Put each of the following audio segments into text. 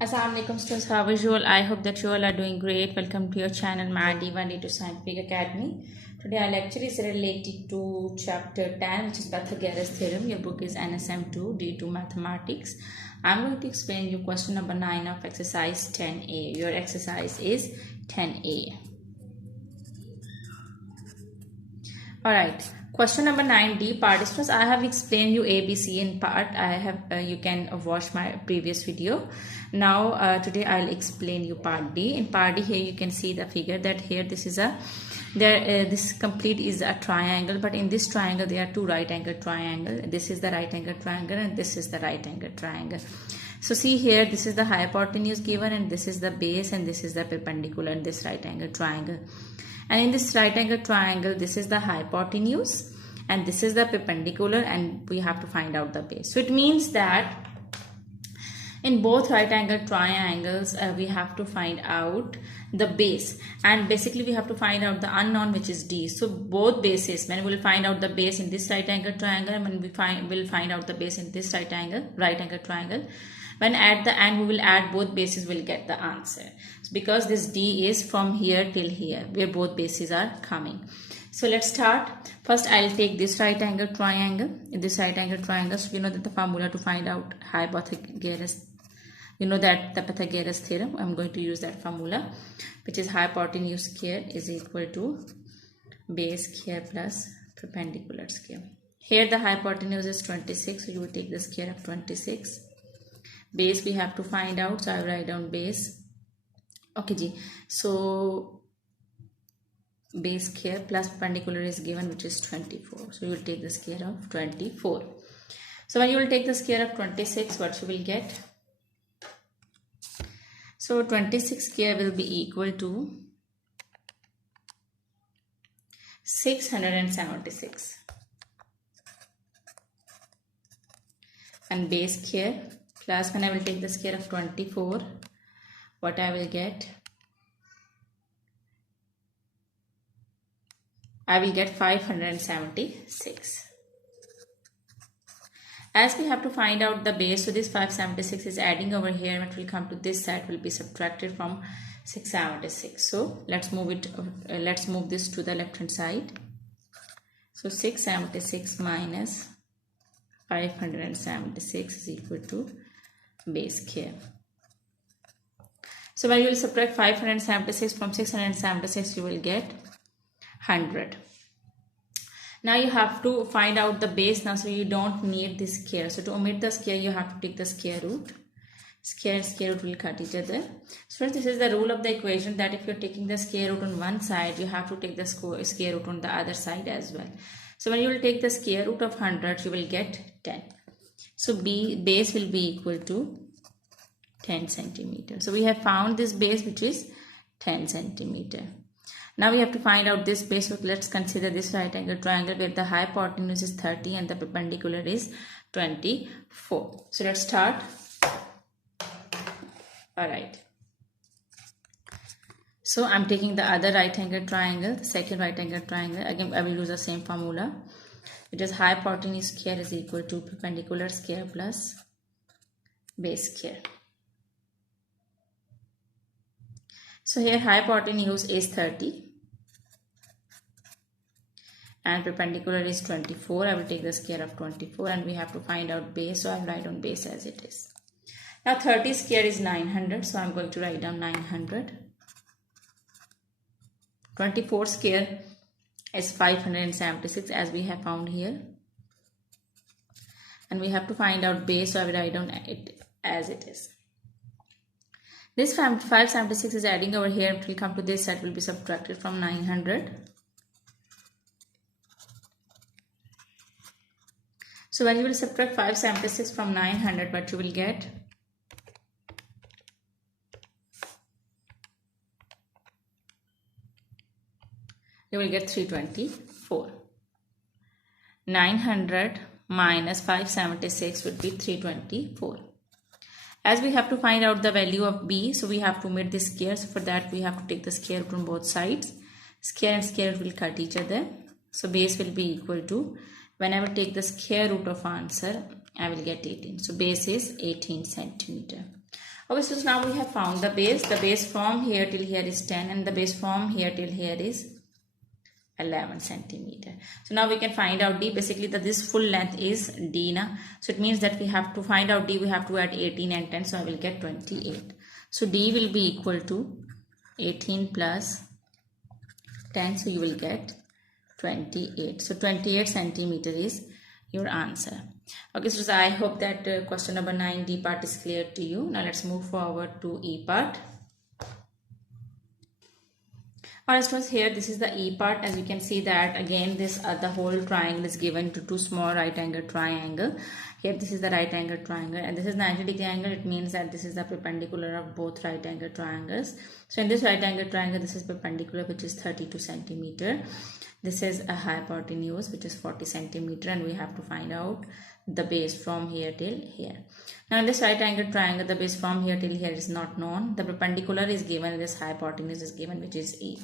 Assalamualaikum students, how are you all? I hope that you all are doing great. Welcome to your channel Mad1 to Scientific Academy. Today our lecture is related to chapter 10, which is Pythagoras theorem. Your book is NSM2 D2 Mathematics. I'm going to explain you question number 9 of exercise 10a. Your exercise is 10a. Alright, question number 9d. Participants, I have explained you ABC in part. I have you can watch my previous video. Now today I'll explain you part D. In part D, here you can see the figure that here this is a this complete is a triangle, but in this triangle there are two right angle triangle. This is the right angle triangle and this is the right angle triangle. So see here, this is the hypotenuse given and this is the base and this is the perpendicular in this right angle triangle. And in this right angle triangle, this is the hypotenuse and this is the perpendicular, and we have to find out the base. So it means that in both right angle triangles, we have to find out the base, and basically we have to find out the unknown, which is D. So both bases, when we will find out the base in this right angle triangle and when we'll find out the base in this right angle triangle, when at the end we will add both bases, we'll get the answer. Because this D is from here till here where both bases are coming. So let's start. First I'll take this right angle triangle. In this right angle triangle, so you know that the formula to find out Pythagoras, you know that the Pythagoras theorem, I'm going to use that formula, which is hypotenuse square is equal to base square plus perpendicular square. Here the hypotenuse is 26, so you will take the square of 26. Base we have to find out, so I will write down base. Okay ji, so base square plus perpendicular is given, which is 24, so you will take the square of 24. So when you will take the square of 26, what you will get? So 26 square will be equal to 676, and base square plus, when I will take the square of 24, what I will get? I will get 576. As we have to find out the base, so this 576 is adding over here, and it will come to this side, will be subtracted from 676. So let's move it. Let's move this to the left hand side. So 676 minus 576 is equal to base square. So when you will subtract 576 from 676, you will get 100. Now you have to find out the base now, so you don't need this square. So to omit the square, you have to take the square root. Square and square root will cut each other. So this is the rule of the equation, that if you're taking the square root on one side, you have to take the square root on the other side as well. So when you will take the square root of 100, you will get 10. So base will be equal to 10 centimeter. So we have found this base, which is 10 centimeter. Now we have to find out this base. So let's consider this right angle triangle where the hypotenuse is 30 and the perpendicular is 24. So let's start. Alright. So I'm taking the other right angle triangle, the second right angle triangle. Again, I will use the same formula. It is hypotenuse square is equal to perpendicular square plus base square. So here hypotenuse is 30 and perpendicular is 24. I will take the square of 24 and we have to find out base, so I will write down base as it is. Now 30 square is 900, so I'm going to write down 900. 24 square is 576, as we have found here. And we have to find out base, so I will write down it as it is. This 576 is adding over here, it will come to this side, will be subtracted from 900. So when you will subtract 576 from 900, what you will get? You will get 324. 900 minus 576 would be 324. As we have to find out the value of b, so we have to omit the square. So for that we have to take the square root on both sides. Square and square root will cut each other. So base will be equal to, when I will take the square root of answer, I will get 18. So base is 18 centimeter. Okay, so now we have found the base. The base from here till here is 10 and the base from here till here is 11 centimeter. So now we can find out D. Basically this full length is D na. So it means that we have to find out D, we have to add 18 and 10. So I will get 28. So D will be equal to 18 plus 10. So you will get 28. So 28 centimeter is your answer. Okay, so I hope that question number 9 D part is clear to you. Now let's move forward to E part. Alright students, here this is the E part. As you can see that again this the whole triangle is given to two small right angle triangle. Here this is the right angle triangle and this is 90-degree angle. It means that this is the perpendicular of both right angle triangles. So in this right angle triangle, this is perpendicular, which is 32 centimeter. This is a hypotenuse, which is 40 centimeter, and we have to find out the base from here till here. Now in this right angle triangle, the base from here till here is not known. The perpendicular is given and this hypotenuse is given, which is E.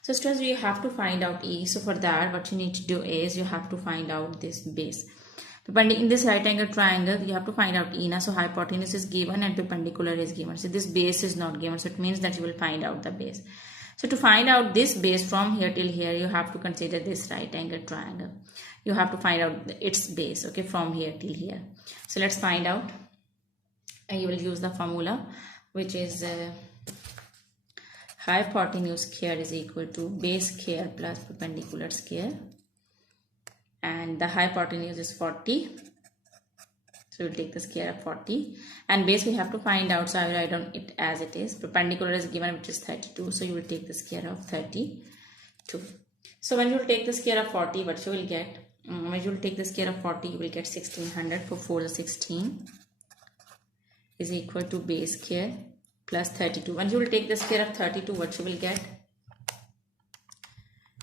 So students, we have to find out E. So for that, what you need to do is you have to find out this base. In this right angle triangle, you have to find out E. So hypotenuse is given and perpendicular is given. So this base is not given. So it means that you will find out the base. So to find out this base from here till here, you have to consider this right angle triangle. You have to find out its base, okay, from here till here. So let's find out. And you will use the formula, which is hypotenuse square is equal to base square plus perpendicular square. And the hypotenuse is 40. So we'll take the square of 40. And base we have to find out. So I will write down it as it is. Perpendicular is given, which is 32. So you will take the square of 32. So when you will take the square of 40, what you will get? When you will take the square of 40, you will get 1600. For 4 is 16 is equal to base square plus 32. When you will take the square of 32, what you will get?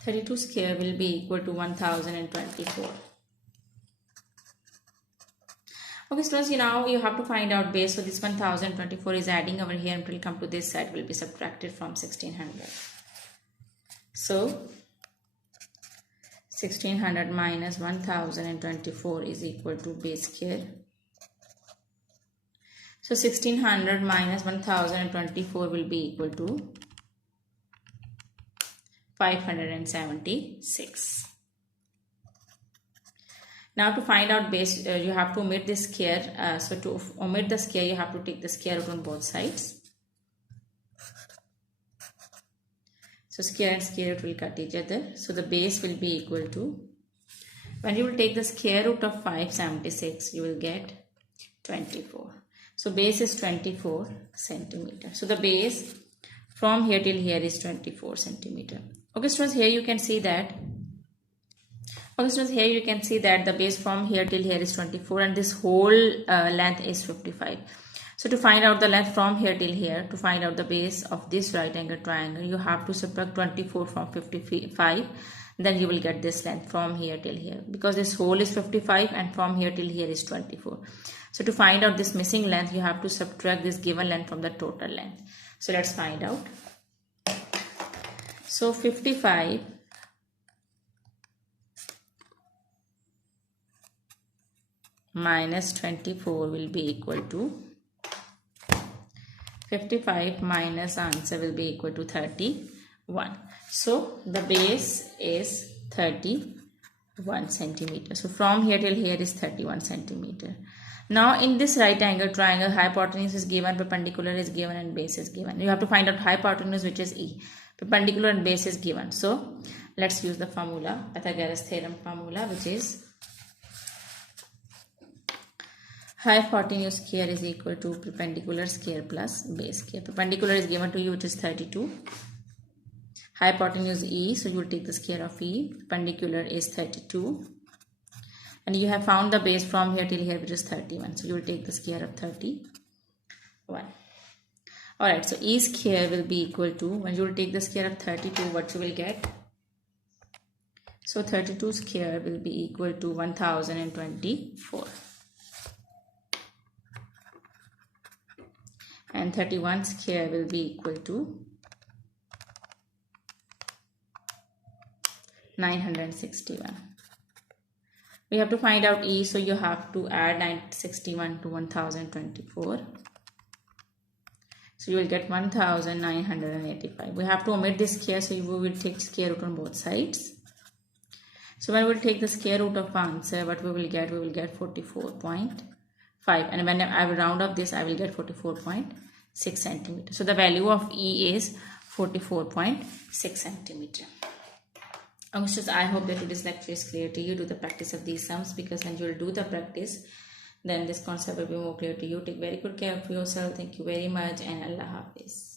32 square will be equal to 1024. Okay students, now you have to find out base. So this 1024 is adding over here and will come to this side, will be subtracted from 1600. So 1600 minus 1024 is equal to base square. So 1600 minus 1024 will be equal to 576. Now to find out base, you have to omit this square. So to omit the square, you have to take the square root on both sides. So square and square root will cut each other. So the base will be equal to, when you will take the square root of 576, you will get 24. So base is 24 centimeter. So the base from here till here is 24 centimeter. Okay students, here you can see that. Okay students, here you can see that the base from here till here is 24 and this whole length is 55. So to find out the length from here till here, to find out the base of this right angle triangle, you have to subtract 24 from 55. Then you will get this length from here till here, because this whole is 55 and from here till here is 24. So to find out this missing length, you have to subtract this given length from the total length. So let's find out. So 55 minus 24 will be equal to 55 minus answer will be equal to 31. So the base is 31 centimeter. So from here till here is 31 centimeter. Now in this right angle triangle, hypotenuse is given, perpendicular is given and base is given. You have to find out hypotenuse, which is E. Perpendicular and base is given. So let's use the formula, Pythagoras theorem formula, which is hypotenuse square is equal to perpendicular square plus base square. Perpendicular is given to you, which is 32. Hypotenuse E, so you will take the square of E. Perpendicular is 32. And you have found the base from here till here, which is 31. So you will take the square of 31. Alright, so E square will be equal to, when you will take the square of 32, what you will get? So 32 square will be equal to 1024. And 31 square will be equal to 961. We have to find out E, so you have to add 961 to 1024. So you will get 1985. We have to omit this square, so we will take square root on both sides. So when we will take the square root of answer, what we will get? We will get 44.5. And when I will round up this, I will get 44.6 centimeter. So the value of E is 44.6 centimeter. Youngsters, I hope that today's lecture is clear to you. Do the practice of these sums, because when you will do the practice, then this concept will be more clear to you. Take very good care of yourself. Thank you very much, and Allah Hafiz.